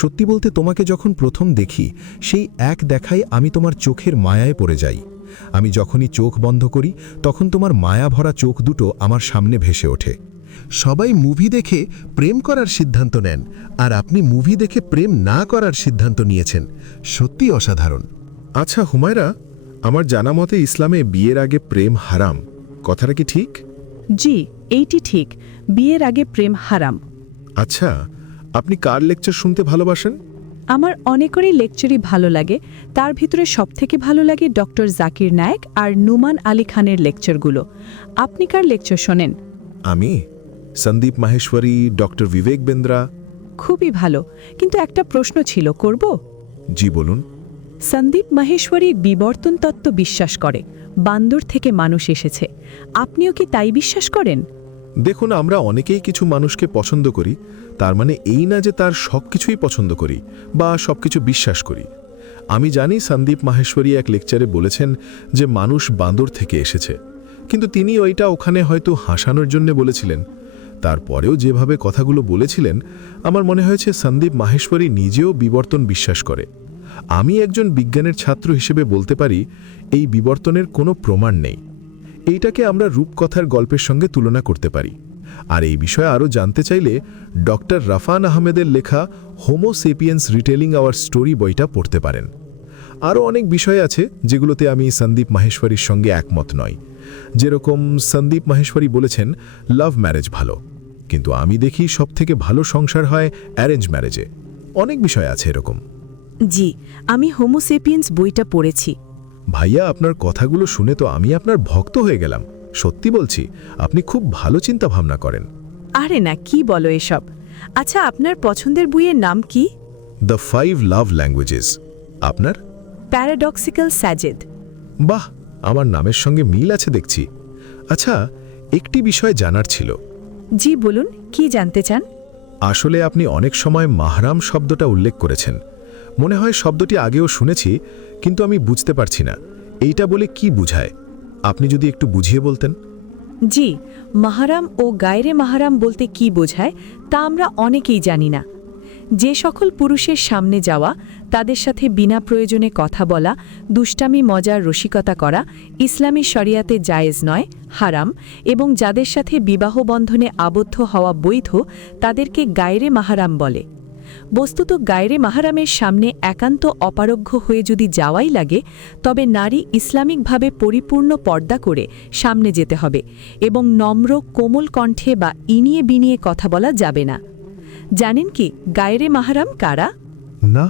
সত্যি বলতে তোমাকে যখন প্রথম দেখি সেই এক দেখায় আমি তোমার চোখের মায়ায় পড়ে যাই। আমি যখনই চোখ বন্ধ করি তখন তোমার মায়া ভরা চোখ দুটো আমার সামনে ভেসে ওঠে। সবাই মুভি দেখে প্রেম করার সিদ্ধান্ত নেন, আর আপনি মুভি দেখে প্রেম না করার সিদ্ধান্ত নিয়েছেন। সত্যি অসাধারণ। আচ্ছা হুমায়রা, আমার জানা মতে ইসলামে বিয়ের আগে প্রেম হারাম, কথাটা কি ঠিক? জি, এইটি ঠিক। বিয়ের আগে প্রেম হারাম। আচ্ছা, আপনি কার লেকচার শুনতে ভালোবাসেন? আমার অনেকেরই লেকচারই ভালো লাগে। তার ভিতরে সবথেকে ভালো লাগে ডক্টর জাকির নায়েক আর নুমান আলী খানের লেকচারগুলো। আপনি কার লেকচার শোনেন? আমি সন্দীপ মাহেশ্বরী, ডক্টর বিবেক বেন্দ্রা। খুবই ভালো, কিন্তু একটা প্রশ্ন ছিল, করব? জি বলুন। সন্দীপ মাহেশ্বরী বিবর্তন তত্ত্ব বিশ্বাস করে, বান্দর থেকে মানুষ এসেছে। আপনিও কি তাই বিশ্বাস করেন? দেখুন, আমরা অনেকেই কিছু মানুষকে পছন্দ করি, তার মানে এই না যে তার সব কিছুই পছন্দ করি বা সবকিছু বিশ্বাস করি। আমি জানি সন্দীপ মাহেশ্বরী এক লেকচারে বলেছেন যে মানুষ বান্দর থেকে এসেছে, কিন্তু তিনি ওইটা ওখানে হয়তো হাসানোর জন্য বলেছিলেন। তারপরেও যেভাবে কথাগুলো বলেছিলেন, আমার মনে হয়েছে সন্দীপ মাহেশ্বরী নিজেও বিবর্তন বিশ্বাস করে। আমি একজন বিজ্ঞানের ছাত্র হিসেবে বলতে পারি এই বিবর্তনের কোনো প্রমাণ নেই। এইটাকে আমরা রূপকথার গল্পের সঙ্গে তুলনা করতে পারি। আর এই বিষয়ে আরও জানতে চাইলে ডক্টর রাফান আহমেদের লেখা Homo sapiens retailing hour story বইটা পড়তে পারেন। আরও অনেক বিষয় আছে যেগুলোতে আমি সন্দীপ মাহেশ্বরীর সঙ্গে একমত নই। যেরকম সন্দীপ মাহেশ্বরী বলেছেন লাভ ম্যারেজ ভালো, কিন্তু আমি দেখি সবথেকে ভালো সংসার হয় অ্যারেঞ্জ ম্যারেজে। অনেক বিষয় আছে এরকম। জি, আমি হোমো সেপিয়েন্স বইটা পড়েছি। ভাইয়া, আপনার কথাগুলো শুনে তো আমি আপনার ভক্ত হয়ে গেলাম। সত্যি বলছি, আপনি খুব ভালো চিন্তা ভাবনা করেন। আরে না, কি বলো এসব? আচ্ছা, আপনার পছন্দের বইয়ের নাম কি? The 5 love languages. আপনার? প্যারাডক্সিক্যাল স্যাজেদ। বাহ, আমার নামের সঙ্গে মিল আছে দেখছি। আচ্ছা, একটি বিষয় জানার ছিল। জি বলুন, কি জানতে চান? আসলে আপনি অনেক সময় মাহরাম শব্দটা উল্লেখ করেছেন। মনে হয় শব্দটি আগেও শুনেছি, কিন্তু আমি বুঝতে পারছি না এইটা বলে কি বুঝায়। আপনি যদি একটু বুঝিয়ে বলতেন। জি, মাহারাম ও গায়রে মাহারাম বলতে কি বোঝায় তা আমরা অনেকেই জানি না। যে সকল পুরুষের সামনে যাওয়া, তাদের সাথে বিনা প্রয়োজনে কথা বলা, দুষ্টামি মজার রসিকতা করা ইসলামী শরিয়াতে জায়েজ নয়, হারাম, এবং যাদের সাথে বিবাহ বন্ধনে আবদ্ধ হওয়া বৈধ তাদেরকে গায়রে মাহারাম বলে। বস্তুত গায়রে মাহারামের সামনে একান্ত অপারগ্য হয়ে যদি যাওয়াই লাগে, তবে নারী ইসলামিকভাবে পরিপূর্ণ পর্দা করে সামনে যেতে হবে এবং নম্র কোমল কণ্ঠে বা ইনিয়ে বিনিয়ে কথা বলা যাবে না। জানেন কি গায়রে মাহারাম কারা? না।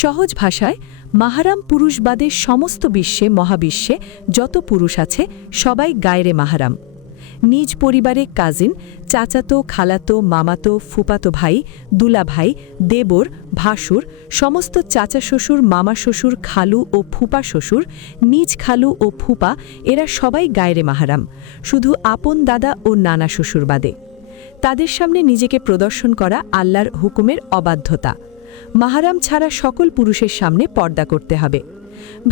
সহজ ভাষায়, মাহারাম পুরুষবাদের সমস্ত বিশ্বে মহাবিশ্বে যত পুরুষ আছে সবাই গায়রে মাহারাম। নিজ পরিবারে কাজিন, চাচাতো, খালাতো, মামাতো, ফুপাতো ভাই, দুলা ভাই, দেবর, ভাসুর, সমস্ত চাচা শ্বশুর, মামা শ্বশুর, খালু ও ফুপা শ্বশুর, নিজ খালু ও ফুপা, এরা সবাই গায়রে মাহারাম, শুধু আপন দাদা ও নানা শ্বশুর বাদে। তাদের সামনে নিজেকে প্রদর্শন করা আল্লাহর হুকুমের অবাধ্যতা। মাহারাম ছাড়া সকল পুরুষের সামনে পর্দা করতে হবে।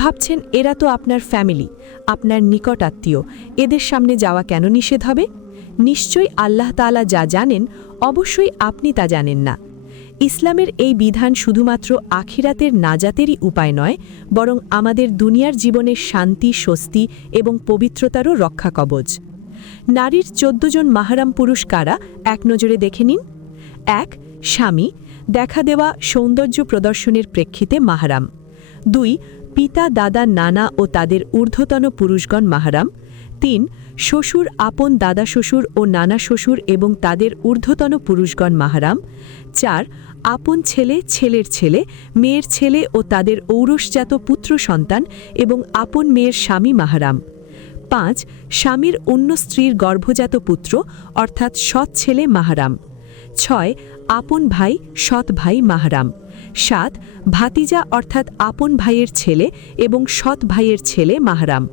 ভাবছেন এরা তো আপনার ফ্যামিলি, আপনার নিকট আত্মীয়, এদের সামনে যাওয়া কেন নিষেধ হবে? নিশ্চয়ই আল্লাহ তাআলা যা জানেন অবশ্যই আপনি তা জানেন না। ইসলামের এই বিধান শুধুমাত্র আখিরাতের নাজাতেরই উপায় নয়, বরং আমাদের দুনিয়ার জীবনের শান্তি, স্বস্তি এবং পবিত্রতারও রক্ষা কবচ। নারীর 14 জন মাহারাম পুরুষ কারা এক নজরে দেখে নিন। 1. স্বামী, দেখা দেওয়া সৌন্দর্য প্রদর্শনের প্রেক্ষিতে মাহারাম। 2. পিতা, দাদা, নানা ও তাদের ঊর্ধ্বতন পুরুষগণ মাহারাম। 3. শ্বশুর, আপন দাদা শ্বশুর ও নানা শ্বশুর এবং তাদের ঊর্ধ্বতন পুরুষগণ মাহারাম। 4. আপন ছেলে, ছেলের ছেলে, মেয়ের ছেলে ও তাদের ঔরসজাত পুত্র সন্তান এবং আপন মেয়ের স্বামী মাহারাম। 5. স্বামীর অন্য স্ত্রীর গর্ভজাত পুত্র অর্থাৎ সৎ ছেলে মাহারাম। 6. আপন ভাই, সৎ ভাই মাহারাম। 7. ভাতিজা অর্থাৎ আপন ভাইয়ের ছেলে এবং সৎ ভাইয়ের ছেলে মাহারাম।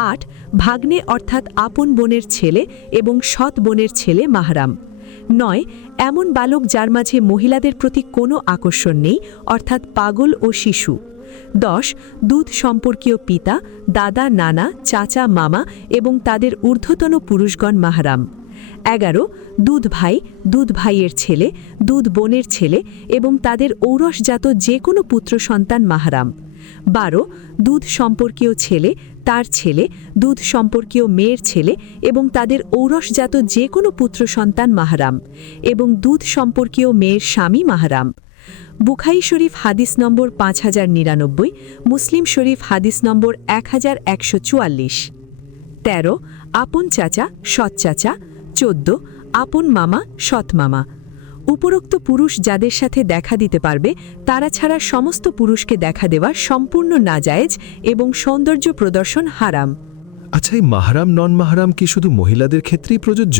8. ভাগ্নে অর্থাৎ আপন বোনের ছেলে এবং সৎ বোনের ছেলে মাহারাম। 9. এমন বালক যার মাঝে মহিলাদের প্রতি কোনো আকর্ষণ নেই অর্থাৎ পাগল ও শিশু। 10. দুধ সম্পর্কীয় পিতা, দাদা, নানা, চাচা, মামা এবং তাদের ঊর্ধ্বতন পুরুষগণ মাহারাম। 11 দুধ ভাই, দুধ ভাইয়ের ছেলে, দুধ বোনের ছেলে এবং তাদের ঔরসজাত যে কোনো পুত্র সন্তান মাহারাম। 12 দুধ সম্পর্কীয় ছেলে, তার ছেলে, দুধ সম্পর্কীয় মেয়ের ছেলে এবং তাদের ঔরসজাত যে কোনো পুত্র সন্তান মাহারাম এবং দুধ সম্পর্কীয় মেয়ের স্বামী মাহারাম। বুখারী শরীফ হাদিস নম্বর 5099, মুসলিম শরীফ হাদিস নম্বর 1144। 13 আপন চাচা, সৎ চাচা। 14 আপন মামা, সৎ মামা। উপরোক্ত পুরুষ যাদের সাথে দেখা দিতে পারবে তারা ছাড়া সমস্ত পুরুষকে দেখা দেওয়া সম্পূর্ণ নাজায়েজ এবং সৌন্দর্য প্রদর্শন হারাম। আচ্ছা, এই মাহারাম নন মাহারাম কি শুধু মহিলাদের ক্ষেত্রেই প্রযোজ্য?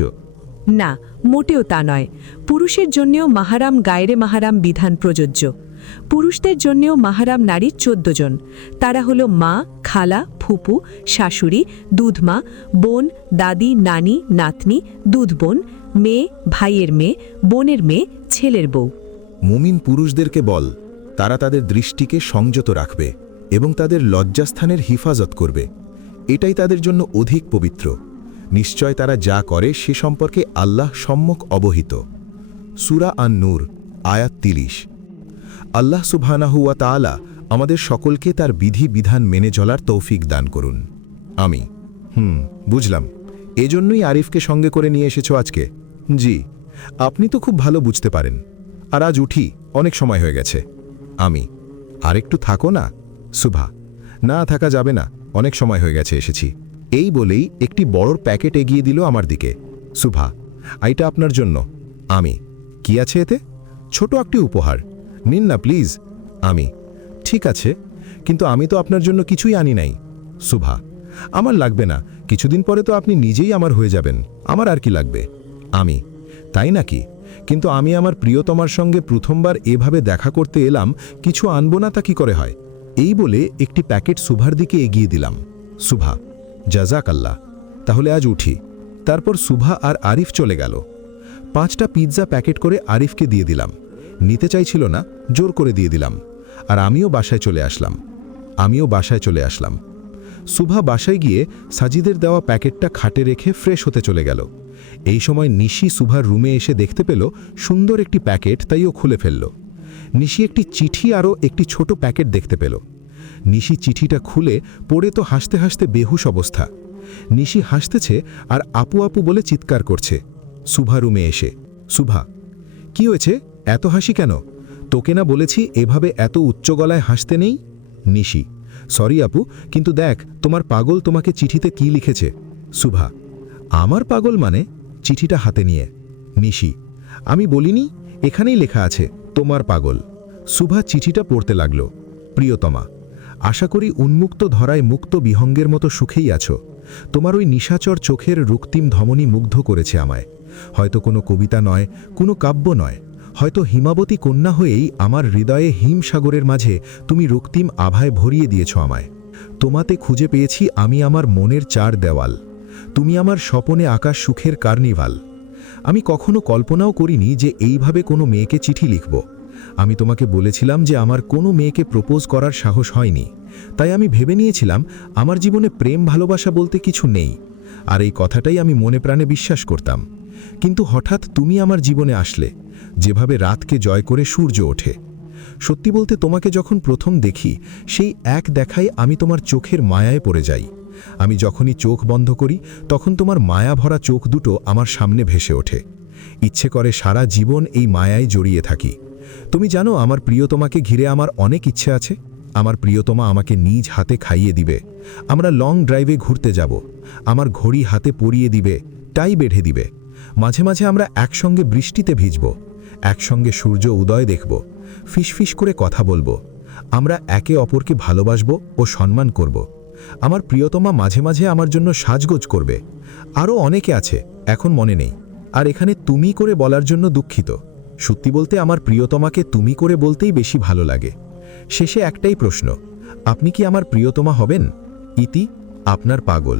না, মোটেও তা নয়। পুরুষের জন্যেও মাহারাম গায়রে মাহারাম বিধান প্রযোজ্য। পুরুষদের জন্যেও মাহারাম নারী 14 জন। তারা হলো মা, খালা, ফুপু, শাশুড়ি, দুধমা, বোন, দাদি, নানি, নাতনি, দুধ বোন, মেয়ে, ভাইয়ের মেয়ে, বোনের মেয়ে, ছেলের বউ। মুমিন পুরুষদেরকে বল, তারা তাদের দৃষ্টিকে সংযত রাখবে এবং তাদের লজ্জাস্থানের হিফাজত করবে। এটাই তাদের জন্য অধিক পবিত্র। নিশ্চয় তারা যা করে সে সম্পর্কে আল্লাহ সম্যক অবহিত। সূরা আন-নূর, আয়াত 30। আল্লাহ সুবহানাহু ওয়া তাআলা আমাদের সকলকে তার বিধি বিধান মেনে চলার তৌফিক দান করুন। আমি বুঝলাম। এজন্যই আরিফকে সঙ্গে করে নিয়ে এসেছো আজকে? জি, আপনি তো খুব ভালো বুঝতে পারেন। আর আজ উঠি, অনেক সময় হয়ে গেছে। আমি, আর একটু থাকো না। সুভা, না থাকা যাবে না, অনেক সময় হয়ে গেছে, এসেছি। এই বলেই একটি বড় প্যাকেট এগিয়ে দিল আমার দিকে। সুভা, এইটা আপনার জন্য। আমি, কি আছে এতে? ছোট একটি উপহার, নিন না প্লিজ। আমি, ঠিক আছে, কিন্তু আমি তো আপনার জন্য কিছুই আনি নাই। সুভা, আমার লাগবে না, কিছুদিন পরে তো আপনি নিজেই আমার হয়ে যাবেন, আমার আর কি লাগবে। আমি, তাই নাকি? কিন্তু আমি আমার প্রিয়তমার সঙ্গে প্রথমবার এভাবে দেখা করতে এলাম, কিছু আনবো না তা কি করে হয়? এই বলে একটি প্যাকেট সুভার দিকে এগিয়ে দিলাম। সুভা, জাজাক আল্লাহ, তাহলে আজ উঠি। তারপর সুভা আর আরিফ চলে গেল। 5টা পিৎজা প্যাকেট করে আরিফকে দিয়ে দিলাম। নিতে চাইছিল না, জোর করে দিয়ে দিলাম। আর আমিও বাসায় চলে আসলাম। সুভা বাসায় গিয়ে সাজিদের দেওয়া প্যাকেটটা খাটে রেখে ফ্রেশ হতে চলে গেল। এই সময় নিশি সুভার রুমে এসে দেখতে পেল সুন্দর একটি প্যাকেট, তাই ও খুলে ফেলল। নিশি একটি চিঠি আরও একটি ছোট প্যাকেট দেখতে পেল। নিশি চিঠিটা খুলে পড়ে তো হাসতে হাসতে বেহুশ অবস্থা। নিশি হাসতেছে আর আপু আপু বলে চিৎকার করছে। সুভা রুমে এসে, সুভা, কি হয়েছে, এত হাসি কেন? তোকে না বলেছি এভাবে এত উচ্চ গলায় হাসতে নেই? নিশি, সরি আপু, কিন্তু দেখ তোমার পাগল তোমাকে চিঠিতে কি লিখেছে। সুভা, আমার পাগল মানে? চিঠিটা হাতে নিয়ে। নিশি, আমি বলিনি, এখানেই লেখা আছে তোমার পাগল। সুভা চিঠিটা পড়তে লাগল। প্রিয়তমা, আশা করি উন্মুক্ত ধরায় মুক্ত বিহঙ্গের মতো সুখেই আছো। তোমার ওই নিশাচর চোখের রক্তিম ধমনী মুগ্ধ করেছে আমায়। হয়তো কোনো কবিতা নয়, কোনো কাব্য নয়, হয়তো হিমাবতী কন্যা হয়েই আমার হৃদয়ে হিমসাগরের মাঝে তুমি রক্তিম আভায় ভরিয়ে দিয়েছ আমায়। তোমাতে খুঁজে পেয়েছি আমি আমার মনের 4 দেওয়াল। তুমি আমার স্বপনে আকাশ সুখের কার্নিভাল। আমি কখনো কল্পনাও করিনি যে এইভাবে কোনো মেয়েকে চিঠি লিখব। আমি তোমাকে বলেছিলাম যে আমার কোনো মেয়েকে প্রপোজ করার সাহস হয়নি, তাই আমি ভেবে নিয়েছিলাম আমার জীবনে প্রেম ভালোবাসা বলতে কিছু নেই। আর এই কথাটাই আমি মনে প্রাণে বিশ্বাস করতাম। কিন্তু হঠাৎ তুমি আমার জীবনে আসলে, যেভাবে রাতকে জয় করে সূর্য ওঠে। সত্যি বলতে তোমাকে যখন প্রথম দেখি, সেই এক দেখায় আমি তোমার চোখের মায়ায় পড়ে যাই। আমি যখনই চোখ বন্ধ করি তখন তোমার মায়া ভরা চোখ দুটো আমার সামনে ভেসে ওঠে। ইচ্ছে করে সারা জীবন এই মায়ায় জড়িয়ে থাকি। তুমি জানো, আমার প্রিয়তমাকে ঘিরে আমার অনেক ইচ্ছে আছে। আমার প্রিয়তমা আমাকে নিজ হাতে খাইয়ে দিবে, আমরা লং ড্রাইভে ঘুরতে যাব, আমার ঘড়ি হাতে পরিয়ে দিবে, টাই বেঁধে দিবে। মাঝে মাঝে আমরা একসঙ্গে বৃষ্টিতে ভিজব, একসঙ্গে সূর্য উদয় দেখব, ফিসফিস করে কথা বলবো। আমরা একে অপরকে ভালোবাসব ও সম্মান করব। আমার প্রিয়তমা মাঝে মাঝে আমার জন্য সাজগোজ করবে। আরও অনেকে আছে, এখন মনে নেই। আর এখানে তুমি করে বলার জন্য দুঃখিত। সত্যি বলতে আমার প্রিয়তমাকে তুমি করে বলতেই বেশি ভালো লাগে। শেষে একটাই প্রশ্ন, আপনি কি আমার প্রিয়তমা হবেন? ইতি, আপনার পাগল।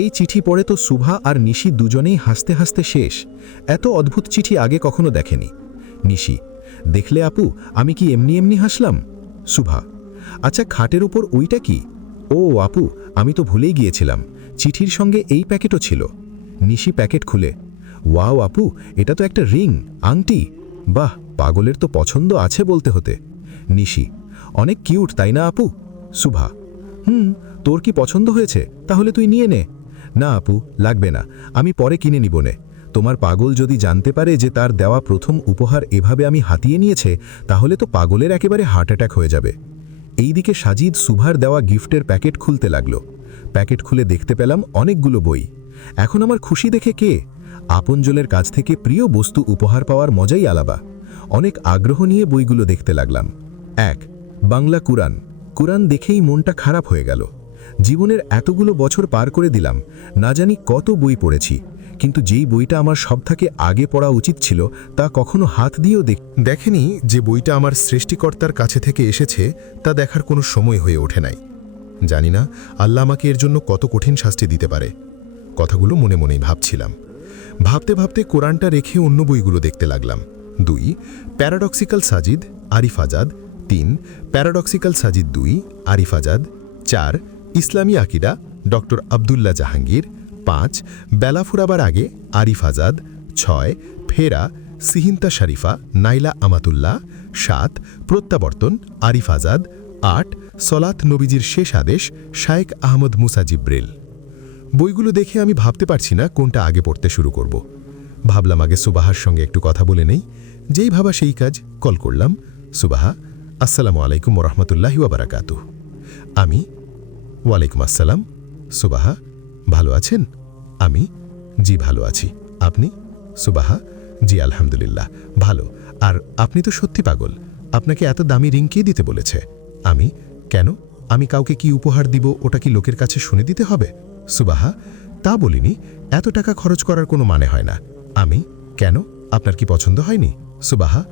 এই চিঠি পড়ে তো সুভা আর নিশি দুজনেই হাসতে হাসতে শেষ। এত অদ্ভুত চিঠি আগে কখনো দেখেনি। নিশি, দেখলে আপু, আমি কি এমনি এমনি হাসলাম? সুভা, আচ্ছা খাটের উপর ওইটা কি? ও আপু, আমি তো ভুলেই গিয়েছিলাম, চিঠির সঙ্গে এই প্যাকেটও ছিল। নিশি প্যাকেট খুলে, ওয়াও আপু, এটা তো একটা রিং, আংটি। বাহ, পাগলের তো পছন্দ আছে বলতে হতে। নিশি: অনেক কিউট তাই না আপু? সুভা: তোর কি পছন্দ হয়েছে? তাহলে তুই নিয়ে নে। না আপু, লাগবে না, আমি পরে কিনে নিব নে। তোমার পাগল যদি জানতে পারে যে তার দেওয়া প্রথম উপহার এভাবে আমি হাতিয়ে নিয়েছে, তাহলে তো পাগলের একেবারে হার্ট অ্যাটাক হয়ে যাবে। এইদিকে সাজিদ সুভার দেওয়া গিফটের প্যাকেট খুলতে লাগল। প্যাকেট খুলে দেখতে পেলাম অনেকগুলো বই। এখন আমার খুশি দেখে কে? আপনজনের কাছ থেকে প্রিয় বস্তু উপহার পাওয়ার মজাই আলাদা। অনেক আগ্রহ নিয়ে বইগুলো দেখতে লাগলাম। 1. বাংলা কুরআন। কুরআন দেখেই মনটা খারাপ হয়ে গেল। জীবনের এতগুলো বছর পার করে দিলাম, না জানি কত বই পড়েছি, কিন্তু যেই বইটা আমার সবথেকে আগে পড়া উচিত ছিল তা কখনো হাত দিয়েও দেখেনি। যে বইটা আমার সৃষ্টিকর্তার কাছে থেকে এসেছে তা দেখার কোনো সময় হয়ে ওঠে নাই। জানি না আল্লাহ আমাকে এর জন্য কত কঠিন শাস্তি দিতে পারে। কথাগুলো মনে মনেই ভাবছিলাম। ভাবতে ভাবতে কোরআনটা রেখে অন্য বইগুলো দেখতে লাগলাম। 2. প্যারাডক্সিক্যাল সাজিদ, আরিফ আজাদ। 3. প্যারাডক্সিক্যাল সাজিদ 2, আরিফ আজাদ। 4. ইসলামী আকিদা, ডক্টর আবদুল্লাহ জাহাঙ্গীর। 5. বেলা ফুরাবার আগে, আরিফ আজাদ। 6. ফেরা, সিহিন্তা শরীফা, নাইলা আমাতুল্লাহ। 7. প্রত্যাবর্তন, আরিফ আজাদ। 8. সলাত নবীজির শেষ আদেশ, শায়েখ আহমদ মুসা জিব্রিল। বইগুলো দেখে আমি ভাবতে পারছি না কোনটা আগে পড়তে শুরু করব। ভাবলাম আগে সুবাহার সঙ্গে একটু কথা বলে নেই। যেই ভাবা সেই কাজ, কল করলাম। সুবাহা: আসসালামু আলাইকুম ওরহমতুল্লাহি ওয়াবারাকাতুহু। আমি: ওয়ালাইকুম আসসালাম। সুবাহা: ভালো আছেন? আমি: জি ভালো আছি। আপনি? সুবাহা: জি আলহামদুলিল্লাহ ভালো। আর আপনি তো সত্যি পাগল, আপনাকে এত দামি রিং কে দিতে বলেছে? আমি: কেন, আমি কাউকে কি উপহার দিব ওটা কি লোকের কাছে শুনে দিতে হবে? সুবাহা: তা বলিনি, এত টাকা খরচ করার কোনো মানে হয় না। আমি: কেন, আপনার কি পছন্দ হয়নি? সুবাহা: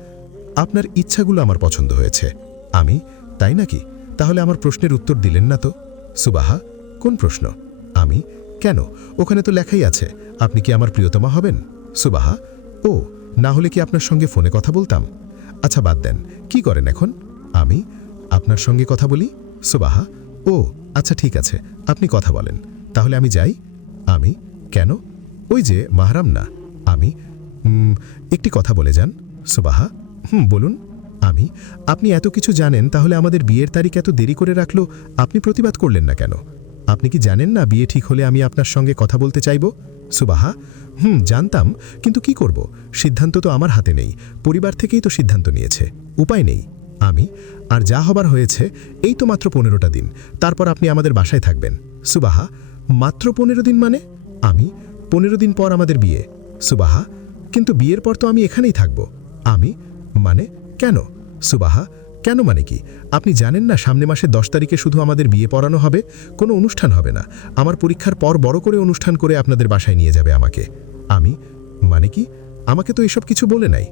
আপনার ইচ্ছাগুলো আমার পছন্দ হয়েছে। আমি: তাই নাকি? তাহলে আমার প্রশ্নের উত্তর দিলেন না তো? সুবাহা: কোন প্রশ্ন? আমি: কেন, ওখানে তো লেখাই আছে আপনি কি আমার প্রিয়তমা হবেন। সুবাহা: ও, না হলে কি আপনার সঙ্গে ফোনে কথা বলতাম? আচ্ছা বাদ দেন, কি করেন এখন? আমি: আপনার সঙ্গে কথা বলি। সুবাহা: ও আচ্ছা ঠিক আছে, আপনি কথা বলেন, তাহলে আমি যাই। আমি: কেন? ওই যে মাহরাম না। আমি: একটি কথা বলে যান। সুবাহা: বলুন। আমি: আপনি এত কিছু জানেন, তাহলে আমাদের বিয়ের তারিখ এত দেরি করে রাখলো, আপনি প্রতিবাদ করলেন না কেন? আপনি কি জানেন না বিয়ে ঠিক হলে আমি আপনার সঙ্গে কথা বলতে চাইব? সুবাহা: জানতাম, কিন্তু কি করব, সিদ্ধান্ত তো আমার হাতে নেই, পরিবার থেকেই তো সিদ্ধান্ত নিয়েছে, উপায় নেই। আমি: আর যা হবার হয়েছে, এই তো মাত্র 15টা দিন, তারপর আপনি আমাদের বাসায় থাকবেন। সুবাহা: মাত্র 15 দিন মানে? আমি: 15 দিন পর আমাদের বিয়ে। সুবাহা: কিন্তু বিয়ের পর তো আমি এখানেই থাকব। আমি: মানে কেন? সুবাহা: কেন মানে কি, আপনি জানেন না সামনে মাসে 10 তারিখে শুধু আমাদের বিয়ে পড়ানো হবে, কোনো অনুষ্ঠান হবে না, আমার পরীক্ষার পর বড় করে অনুষ্ঠান করে আপনাদের বাসায় নিয়ে যাবে আমাকে। আমি: মানে কি, আমাকে তো এসব কিছু বলে নাই।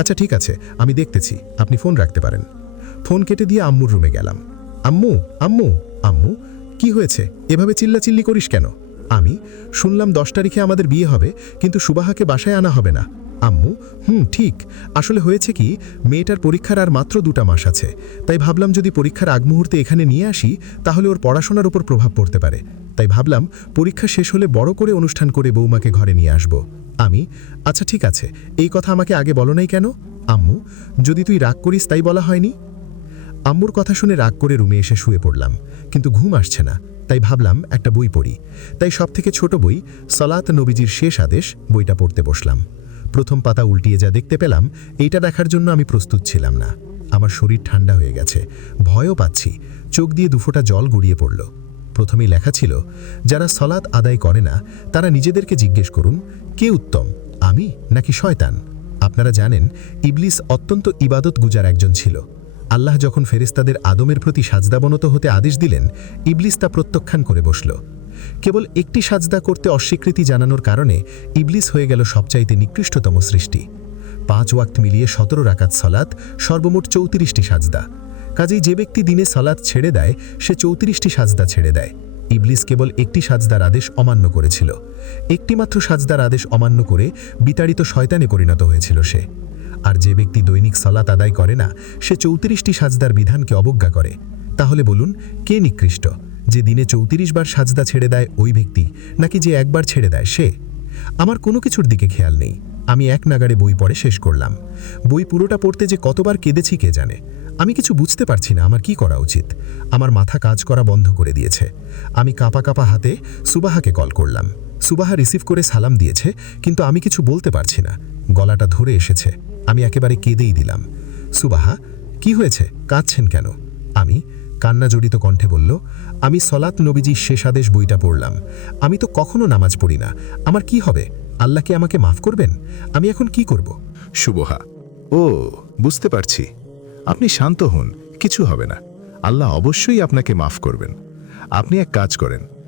আচ্ছা ঠিক আছে, আমি দেখতেছি, আপনি ফোন রাখতে পারেন। ফোন কেটে দিয়ে আম্মুর রুমে গেলাম। আম্মু, আম্মু, আম্মু, কি হয়েছে, এভাবে চিল্লাচিল্লি করিস কেন? আমি: শুনলাম 10 তারিখে আমাদের বিয়ে হবে, কিন্তু সুবাহাকে বাসায় আনা হবে না। আম্মু: ঠিক, আসলে হয়েছে কি, মেয়েটার পরীক্ষার আর মাত্র 2টা মাস আছে, তাই ভাবলাম যদি পরীক্ষার আগ মুহূর্তে এখানে নিয়ে আসি তাহলে ওর পড়াশোনার উপর প্রভাব পড়তে পারে, তাই ভাবলাম পরীক্ষা শেষ হলে বড় করে অনুষ্ঠান করে বৌমাকে ঘরে নিয়ে আসব। আমি: আচ্ছা ঠিক আছে, এই কথা আমাকে আগে বলো নাই কেন? আম্মু: যদি তুই রাগ করিস তাই বলা হয়নি। আম্মুর কথা শুনে রাগ করে রুমে এসে শুয়ে পড়লাম, কিন্তু ঘুম আসছে না, তাই ভাবলাম একটা বই পড়ি। তাই সবথেকে ছোট বই সলাত নবীজির শেষ আদেশ বইটা পড়তে বসলাম। প্রথম পাতা উল্টিয়ে যা দেখতে পেলাম, এইটা দেখার জন্য আমি প্রস্তুত ছিলাম না। আমার শরীর ঠান্ডা হয়ে গেছে, ভয়ও পাচ্ছি, চোখ দিয়ে 2 ফোঁটা জল গড়িয়ে পড়ল। প্রথমেই লেখা ছিল, যারা সলাত আদায় করে না তারা নিজেদেরকে জিজ্ঞেস করুন, কে উত্তম, আমি নাকি শয়তান? আপনারা জানেন ইবলিস অত্যন্ত ইবাদত গুজার একজন ছিল। আল্লাহ যখন ফেরেশতাদের আদমের প্রতি সাজদাবনত হতে আদেশ দিলেন, ইবলিস তা প্রত্যাখ্যান করে বসল। কেবল একটি সাজদা করতে অস্বীকৃতি জানানোর কারণে ইবলিস হয়ে গেল সবচাইতে নিকৃষ্টতম সৃষ্টি। 5 ওয়াক্ত মিলিয়ে 17 রাকাত সালাত, সর্বমোট 34টি সাজদা। কাজেই যে ব্যক্তি দিনে সালাত ছেড়ে দেয় সে 34টি সাজদা ছেড়ে দেয়। ইবলিস কেবল একটি সাজদার আদেশ অমান্য করেছিল। একটিমাত্র সাজদার আদেশ অমান্য করে বিতাড়িত শয়তানে পরিণত হয়েছিল সে। আর যে ব্যক্তি দৈনিক সালাত আদায় করে না সে 34টি সাজদার বিধানকে অবজ্ঞা করে। তাহলে বলুন কে নিকৃষ্ট, যে দিনে 34 বার সাজদা ছেড়ে দেয় ওই ব্যক্তি, নাকি যে একবার ছেড়ে দেয় সে? আমার কোনো কিছুর দিকে খেয়াল নেই। আমি এক নাগাড়ে বই পড়ে শেষ করলাম। বই পুরোটা পড়তে যে কতবার কেঁদেছি কে জানে। আমি কিছু বুঝতে পারছি না আমার কি করা উচিত। আমার মাথা কাজ করা বন্ধ করে দিয়েছে। আমি কাঁপা কাঁপা হাতে সুবাহাকে কল করলাম। সুবাহা রিসিভ করে সালাম দিয়েছে, কিন্তু আমি কিছু বলতে পারছি না। গলাটা ধরে এসেছে। আমি একেবারে কেঁদেই দিলাম। সুবাহা, কি হয়েছে? কাঁদছেন কেন? আমি কান্না জড়িত কণ্ঠে বলল, আমি সলাত নবীজির শেষ আদেশ বইটা পড়লাম। আমি তো কখনো নামাজ পড়ি না। আমার কি হবে? আল্লাহ কি আমাকে মাফ করবেন? আমি এখন কি করব? শুভহা, ও বুঝতে পারছি। আপনি শান্ত হন, কিছু হবে না। আল্লাহ অবশ্যই আপনাকে মাফ করবেন। আপনি এক কাজ করেন,